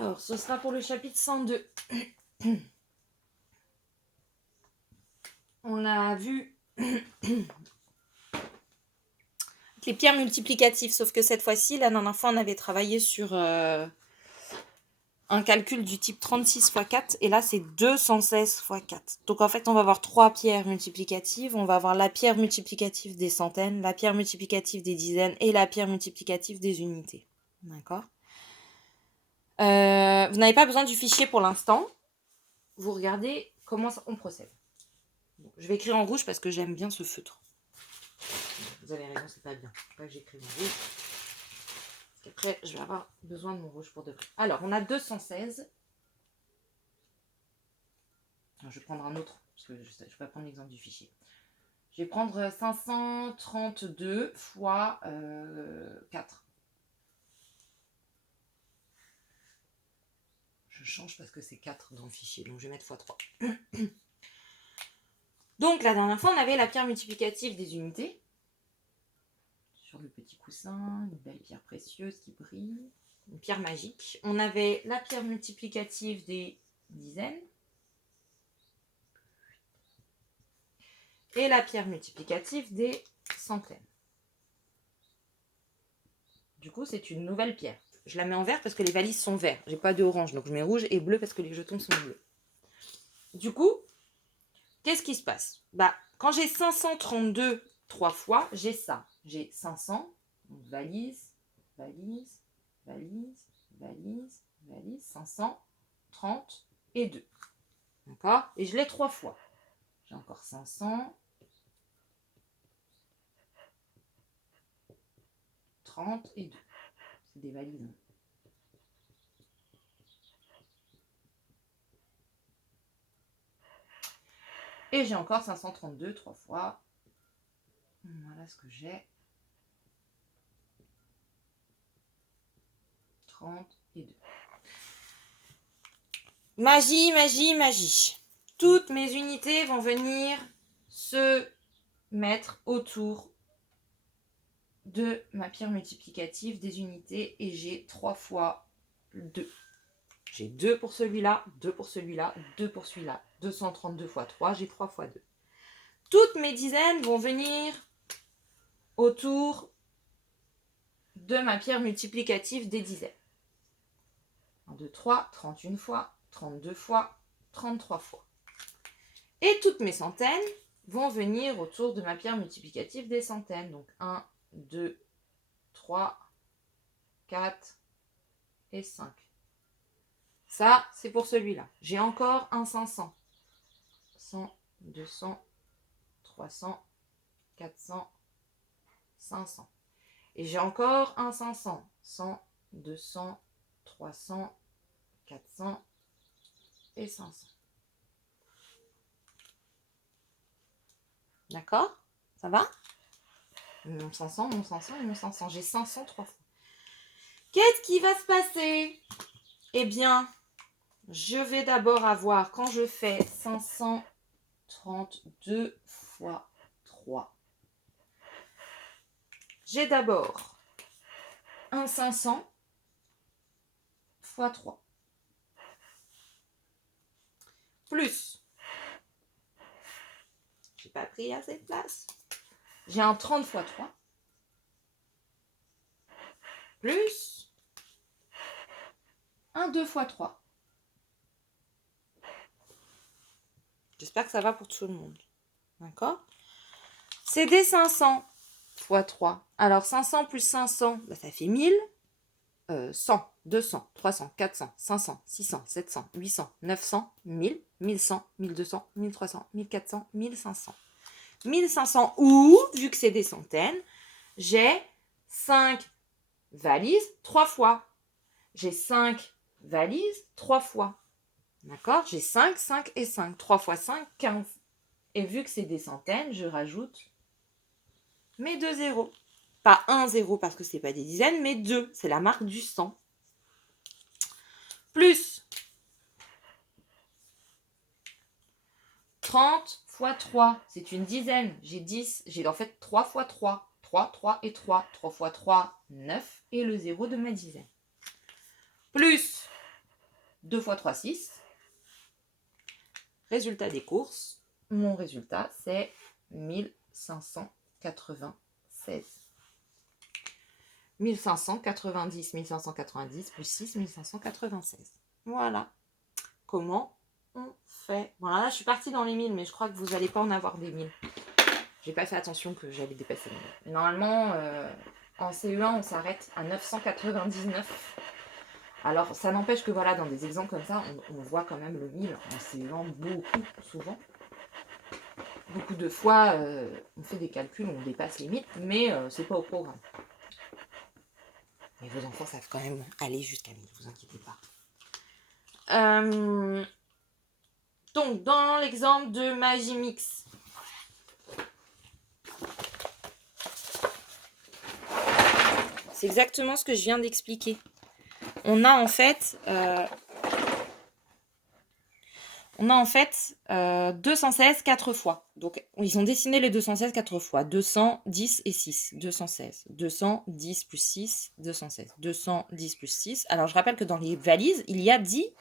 Alors, ce sera pour le chapitre 102. On a vu les pierres multiplicatives, sauf que cette fois-ci, la dernière fois, on avait travaillé sur un calcul du type 36 x 4, et là, c'est 216 x 4. Donc, en fait, on va avoir 3 pierres multiplicatives. On va avoir la pierre multiplicative des centaines, la pierre multiplicative des dizaines et la pierre multiplicative des unités. D'accord ? Vous n'avez pas besoin du fichier pour l'instant. Vous regardez comment on procède. Bon, je vais écrire en rouge parce que j'aime bien ce feutre. Vous avez raison, c'est pas bien. Faut pas que j'écrive en rouge. Parce qu'après, je vais avoir besoin de mon rouge pour de vrai. Alors, on a 216. Alors, je vais prendre un autre, parce que je ne vais pas prendre l'exemple du fichier. Je vais prendre 532 fois 4. Je change parce que c'est 4 dans le fichier, donc je vais mettre x 3. Donc, la dernière fois, on avait la pierre multiplicative des unités. Sur le petit coussin, une belle pierre précieuse qui brille. Une pierre magique. On avait la pierre multiplicative des dizaines. Et la pierre multiplicative des centaines. Du coup, c'est une nouvelle pierre. Je la mets en vert parce que les valises sont verts. J'ai pas de orange, donc je mets rouge et bleu parce que les jetons sont bleus. Du coup, qu'est-ce qui se passe ? Quand j'ai 532 3 fois, j'ai ça. J'ai 500, donc valise, valise, valise, valise, valise, 530 et 2. D'accord ? Et je l'ai 3 fois. J'ai encore 500, 30 et 2. C'est des valises. Et j'ai encore 532 3 fois. Voilà ce que j'ai. 30 et 2. Magie, magie, magie. Toutes mes unités vont venir se mettre autour de ma pierre multiplicative des unités et j'ai 3 fois 2. J'ai 2 pour celui-là, 2 pour celui-là, 2 pour celui-là. 232 fois 3, j'ai 3 fois 2. Toutes mes dizaines vont venir autour de ma pierre multiplicative des dizaines. 1, 2, 3, 31 fois, 32 fois, 33 fois. Et toutes mes centaines vont venir autour de ma pierre multiplicative des centaines. Donc 1, 2, 3, 4 et 5. Ça, c'est pour celui-là. J'ai encore un 500. 100, 200, 300, 400, 500. Et j'ai encore un 500. 100, 200, 300, 400 et 500. D'accord ? Ça va ? Mon 500, mon 500 et mon 500. J'ai 500 3 fois. Qu'est-ce qui va se passer ? Eh bien, je vais d'abord avoir, quand je fais 532 fois 3, j'ai d'abord un 500 fois 3. Plus, j'ai pas pris assez de place, j'ai un 30 fois 3. Plus, un 2 fois 3. J'espère que ça va pour tout le monde. D'accord ? C'est des 500 fois 3. Alors 500 plus 500, ça fait 1000. 100, 200, 300, 400, 500, 600, 700, 800, 900, 1000, 1100, 1200, 1300, 1400, 1500. 1500 ou, vu que c'est des centaines, j'ai 5 valises 3 fois. J'ai 5 valises 3 fois. D'accord ? J'ai 5, 5 et 5. 3 fois 5, 15. Et vu que c'est des centaines, je rajoute mes 2 zéros. Pas 1 zéro parce que c'est pas des dizaines, mais 2. C'est la marque du 100. Plus 30 fois 3, c'est une dizaine. J'ai 10, j'ai en fait 3 fois 3. 3, 3 et 3. 3 fois 3, 9. Et le 0 de ma dizaine. Plus 2 fois 3, 6. Résultat des courses, mon résultat, c'est 1596. 1590, 1590 plus 6, 1596. Voilà comment on fait. Voilà, là je suis partie dans les 1000, mais je crois que vous n'allez pas en avoir des 1000. J'ai pas fait attention que j'allais dépasser les 1000. Mais normalement, en CE1, on s'arrête à 999. Alors, ça n'empêche que voilà, dans des exemples comme ça, on voit quand même le 1000 en CE1 beaucoup, souvent. Beaucoup de fois, on fait des calculs où on dépasse les 1000, mais c'est pas au programme. Mais vos enfants savent quand même aller jusqu'à 1000, ne vous inquiétez pas. Donc, dans l'exemple de Magimix, c'est exactement ce que je viens d'expliquer. On a en fait 216 4 fois. Donc, ils ont dessiné les 216 4 fois. 210 et 6, 216. 210 plus 6, 216. 210 plus 6. Alors, je rappelle que dans les valises, il y a 10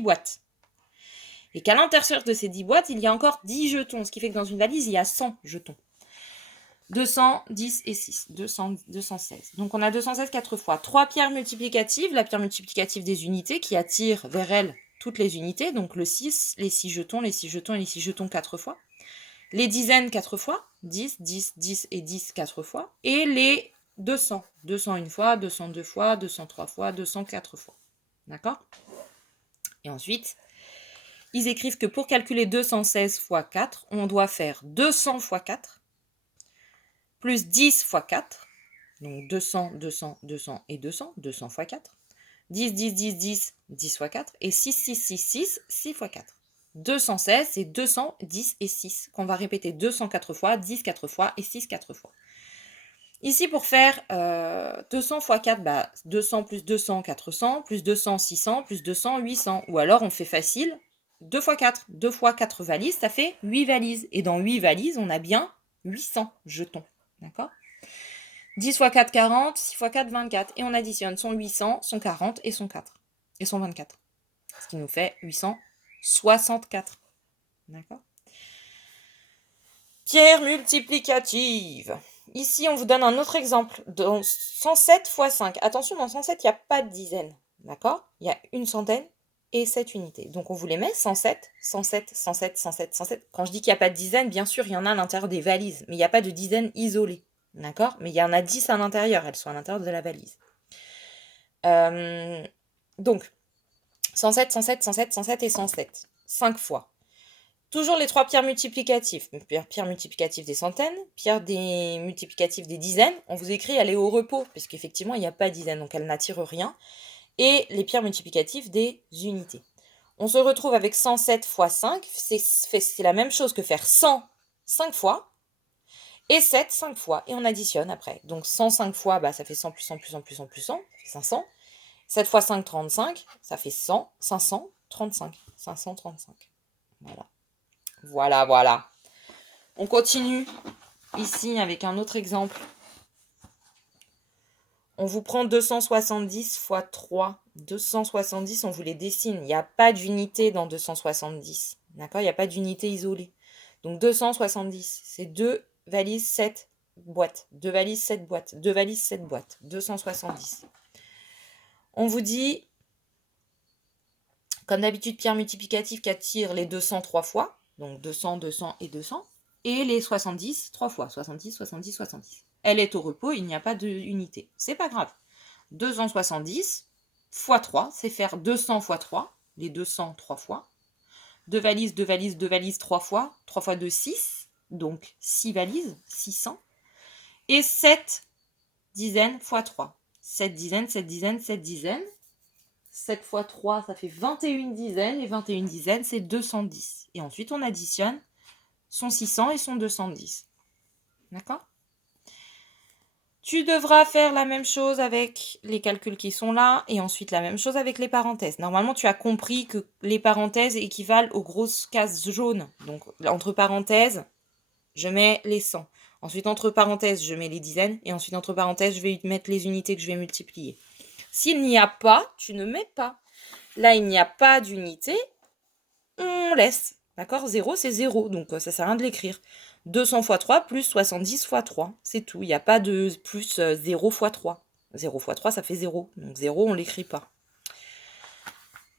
boîtes. Et qu'à l'intérieur de ces 10 boîtes, il y a encore 10 jetons. Ce qui fait que dans une valise, il y a 100 jetons. 210 et 6, 216. Donc, on a 216 4 fois. 3 pierres multiplicatives, la pierre multiplicative des unités qui attire vers elle toutes les unités. Donc, le 6, les 6 jetons, les 6 jetons et les 6 jetons 4 fois. Les dizaines 4 fois, 10, 10, 10 et 10 4 fois. Et les 200. 200 une fois, 202 fois, 203 fois, 204 fois. D'accord ? Et ensuite, ils écrivent que pour calculer 216 fois 4, on doit faire 200 fois 4, plus 10 fois 4, donc 200, 200, 200 et 200, 200 fois 4, 10, 10, 10, 10, 10 fois 4, et 6, 6, 6, 6, 6 fois 4. 216, c'est 200, 10 et 6, qu'on va répéter 204 fois, 10 4 fois et 6 4 fois. Ici, pour faire 200 fois 4, 200 plus 200, 400, plus 200, 600, plus 200, 800. Ou alors, on fait facile, 2 fois 4. 2 fois 4 valises, ça fait 8 valises. Et dans 8 valises, on a bien 800 jetons. D'accord ? 10 fois 4, 40. 6 fois 4, 24. Et on additionne son 800, son 40 et son 4. Et son 24. Ce qui nous fait 864. D'accord ? Pierre multiplicative. Ici, on vous donne un autre exemple. Dans 107 fois 5. Attention, dans 107, il n'y a pas de dizaines. D'accord ? Il y a une centaine et 7 unités. Donc, on vous les met 107, 107, 107, 107, 107. Quand je dis qu'il n'y a pas de dizaines, bien sûr, il y en a à l'intérieur des valises. Mais il n'y a pas de dizaines isolées. D'accord ? Mais il y en a 10 à l'intérieur. Elles sont à l'intérieur de la valise. Donc, 107, 107, 107, 107 et 107. 5 fois. Toujours les 3 pierres multiplicatives. Pierre multiplicative des centaines, pierre des multiplicatives des dizaines. On vous écrit elle est au repos, puisqu'effectivement il n'y a pas de dizaines, donc elle n'attire rien. Et les pierres multiplicatives des unités. On se retrouve avec 107 fois 5. C'est la même chose que faire 100 5 fois. Et 7 5 fois. Et on additionne après. Donc 105 fois, ça fait 100 plus 100 plus 100 plus 100 plus 100. Ça fait 500. 7 fois 5, 35. Ça fait 100. 535. 535. Voilà. Voilà. On continue ici avec un autre exemple. On vous prend 270 fois 3. 270, on vous les dessine. Il n'y a pas d'unité dans 270. D'accord ? Il n'y a pas d'unité isolée. Donc 270, c'est 2 valises, 7 boîtes. 2 valises, 7 boîtes. 2 valises, 7 boîtes. 270. On vous dit, comme d'habitude, pierre multiplicative qui attire les 200 3 fois. Donc 200, 200 et 200. Et les 70, 3 fois. 70, 70, 70. Elle est au repos, il n'y a pas d'unité. C'est pas grave. 270 fois 3, c'est faire 200 fois 3. Les 200, 3 fois. 2 valises, 2 valises, 2 valises, 3 fois. 3 fois 2, 6. Donc 6 valises, 600. Et 7 dizaines fois 3. 7 dizaines, 7 dizaines, 7 dizaines. 7 fois 3, ça fait 21 dizaines. Et 21 dizaines, c'est 210. Et ensuite, on additionne son 600 et son 210. D'accord ? Tu devras faire la même chose avec les calculs qui sont là et ensuite la même chose avec les parenthèses. Normalement, tu as compris que les parenthèses équivalent aux grosses cases jaunes. Donc, entre parenthèses, je mets les 100. Ensuite, entre parenthèses, je mets les dizaines. Et ensuite, entre parenthèses, je vais mettre les unités que je vais multiplier. S'il n'y a pas, tu ne mets pas. Là, il n'y a pas d'unité. On laisse. D'accord? 0, c'est 0. Donc, ça sert à rien de l'écrire. 200 fois 3 plus 70 fois 3. C'est tout. Il n'y a pas de plus 0 fois 3. 0 fois 3, ça fait 0. Donc, 0, on ne l'écrit pas.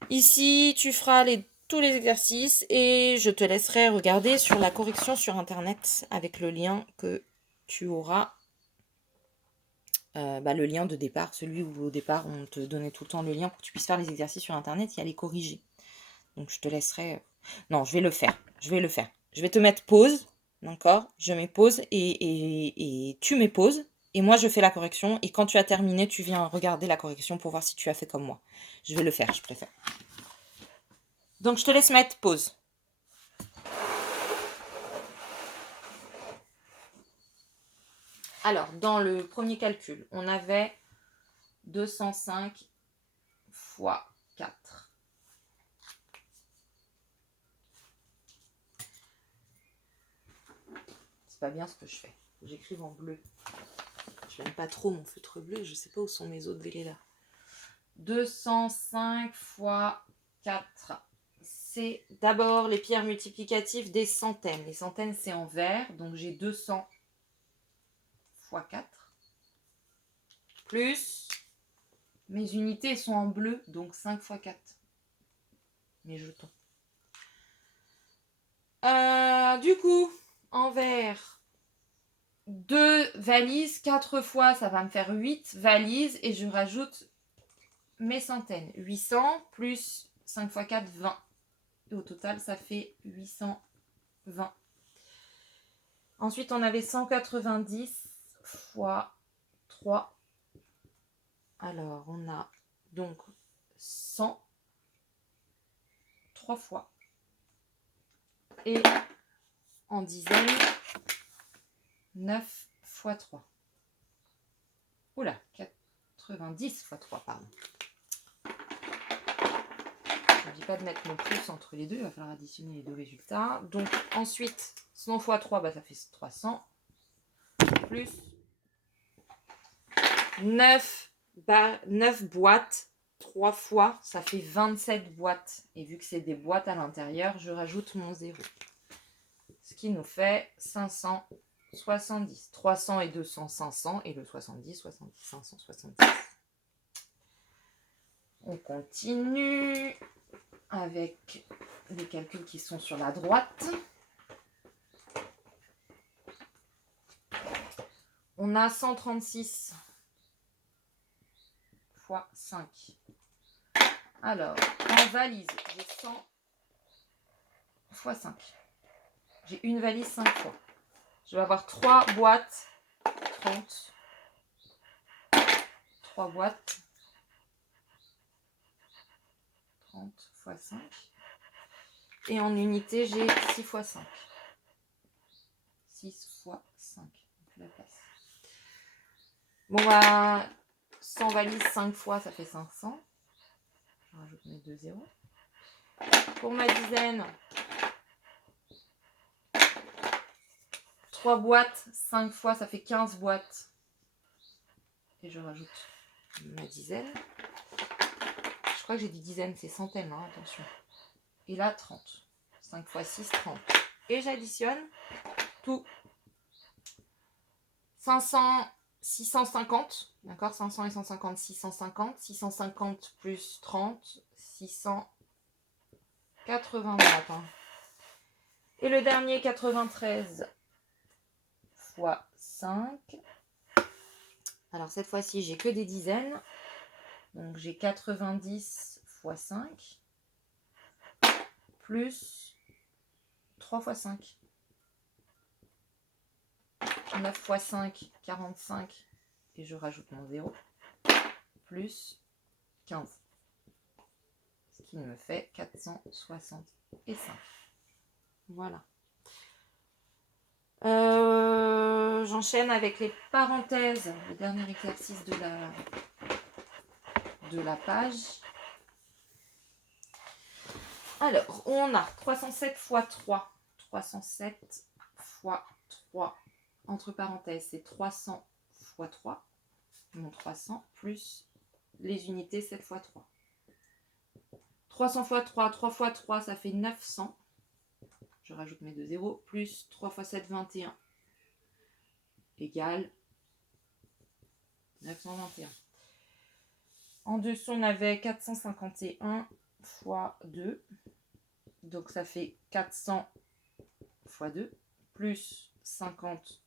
Ici, tu feras tous les exercices et je te laisserai regarder sur la correction sur Internet avec le lien que tu auras. Le lien de départ, celui où au départ on te donnait tout le temps le lien pour que tu puisses faire les exercices sur Internet et aller corriger. Donc je te laisserai... Non, je vais le faire. Je vais te mettre pause, d'accord? Je mets pause et tu mets pause. Et moi, je fais la correction. Et quand tu as terminé, tu viens regarder la correction pour voir si tu as fait comme moi. Je vais le faire, je préfère. Donc, je te laisse mettre pause. Alors, dans le premier calcul, on avait 205 fois 4. C'est pas bien ce que je fais. J'écrive en bleu. Je n'aime pas trop mon feutre bleu. Je sais pas où sont mes autres délais là. 205 fois 4. C'est d'abord les pierres multiplicatives des centaines. Les centaines, c'est en vert. Donc, j'ai 200 fois 4. Plus mes unités sont en bleu. Donc, 5 fois 4. Mes jetons. Du coup, en vert, 2 valises. 4 fois, ça va me faire 8 valises. Et je rajoute mes centaines. 800 plus 5 fois 4, 20. Et au total, ça fait 820. Ensuite, on avait 190 fois 3. Alors, on a donc 100 3 fois. Et en dizaines, 9 fois 3. Oula, 90 fois 3, pardon. Je ne dis pas de mettre mon plus entre les deux, il va falloir additionner les deux résultats. Donc, ensuite, 100 fois 3, ça fait 300. Plus 9 boîtes, 3 fois, ça fait 27 boîtes. Et vu que c'est des boîtes à l'intérieur, je rajoute mon 0. Ce qui nous fait 570. 300 et 200, 500. Et le 70, 70, 570. On continue avec les calculs qui sont sur la droite. On a 136 fois 5. Alors, en valise, j'ai 100 fois 5. J'ai une valise 5 fois. Je vais avoir 3 boîtes, 30. 3 boîtes, 30 fois 5. Et en unité, j'ai 6 fois 5. 6 fois 5. La place. Bon, 100 valises 5 fois, ça fait 500. Je rajoute mes 2 zéros. Pour ma dizaine, 3 boîtes, 5 fois, ça fait 15 boîtes. Et je rajoute ma dizaine. Je crois que j'ai dit dizaine, c'est centaine, hein, attention. Et là, 30. 5 fois 6, 30. Et j'additionne tout. 500, 650. D'accord, 500 et 150, 650. 650 plus 30, 680 boîtes. Hein. Et le dernier, 93 fois 5. Alors, cette fois-ci, j'ai que des dizaines. Donc, j'ai 90 fois 5. Plus 3 fois 5. 9 fois 5, 45. Et je rajoute mon 0. Plus 15. Ce qui me fait 465. Voilà. J'enchaîne avec les parenthèses. Le dernier exercice de la page. Alors, on a 307 fois 3. 307 fois 3. Entre parenthèses, c'est 300 fois 3. Mon 300 plus les unités 7 fois 3. 300 fois 3, 3 fois 3, ça fait 900. Je rajoute mes 2 zéros. Plus 3 fois 7, 21. Égale 921. En dessous, on avait 451 fois 2. Donc, ça fait 400 fois 2. Plus 50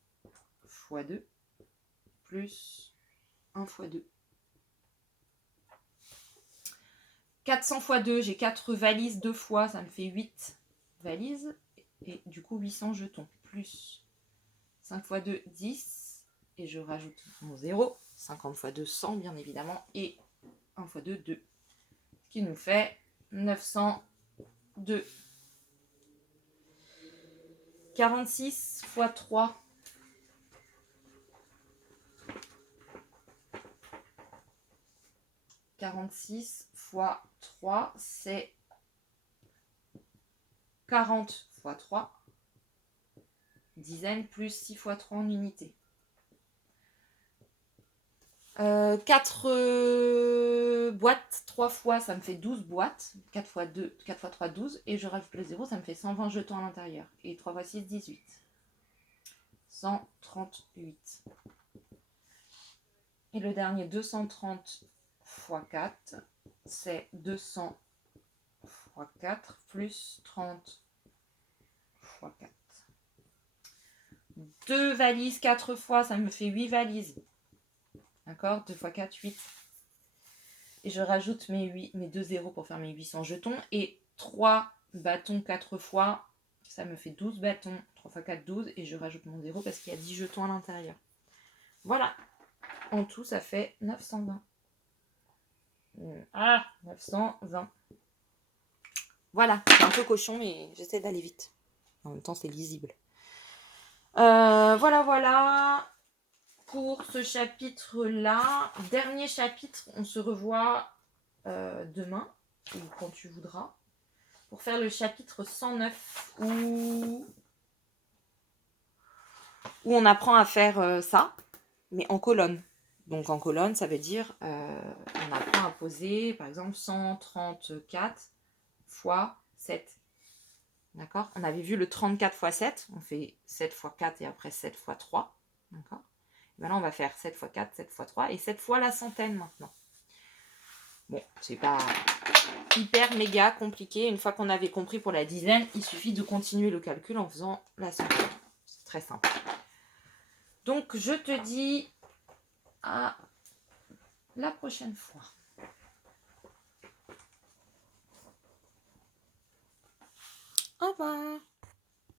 fois 2. Plus 1 fois 2. 400 fois 2, j'ai 4 valises 2 fois, ça me fait 8 valises. Et du coup, 800 jetons. Plus 5 fois 2, 10. Et je rajoute mon 0. 50 fois 2, 100 bien évidemment. Et 1 fois 2, 2. Ce qui nous fait 902. 46 fois 3. 46 fois 3, c'est 40 fois 3. Dizaines plus 6 fois 3 en unité. 4 boîtes, 3 fois, ça me fait 12 boîtes. 4 fois 2, 4 fois 3, 12. Et je rajoute le 0, ça me fait 120 jetons à l'intérieur. Et 3 fois 6, 18. 138. Et le dernier, 230 fois 4, c'est 200 fois 4 plus 30 fois 4. 2 valises 4 fois, ça me fait 8 valises. D'accord? 2 fois 4, 8. Et je rajoute mes 2 zéros pour faire mes 800 jetons. Et 3 bâtons 4 fois, ça me fait 12 bâtons. 3 fois 4, 12. Et je rajoute mon 0 parce qu'il y a 10 jetons à l'intérieur. Voilà. En tout, ça fait 920. 920. Voilà. C'est un peu cochon, mais j'essaie d'aller vite. En même temps, c'est lisible. Voilà. Pour ce chapitre-là, dernier chapitre, on se revoit demain, ou quand tu voudras, pour faire le chapitre 109, où on apprend à faire ça, mais en colonne. Donc en colonne, ça veut dire, on apprend à poser, par exemple, 134 fois 7. D'accord? On avait vu le 34 fois 7, on fait 7 fois 4 et après 7 fois 3. D'accord? Maintenant, on va faire 7 fois 4, 7 fois 3 et 7 fois la centaine maintenant. Bon, c'est pas hyper méga compliqué. Une fois qu'on avait compris pour la dizaine, il suffit de continuer le calcul en faisant la centaine. C'est très simple. Donc, je te dis à la prochaine fois.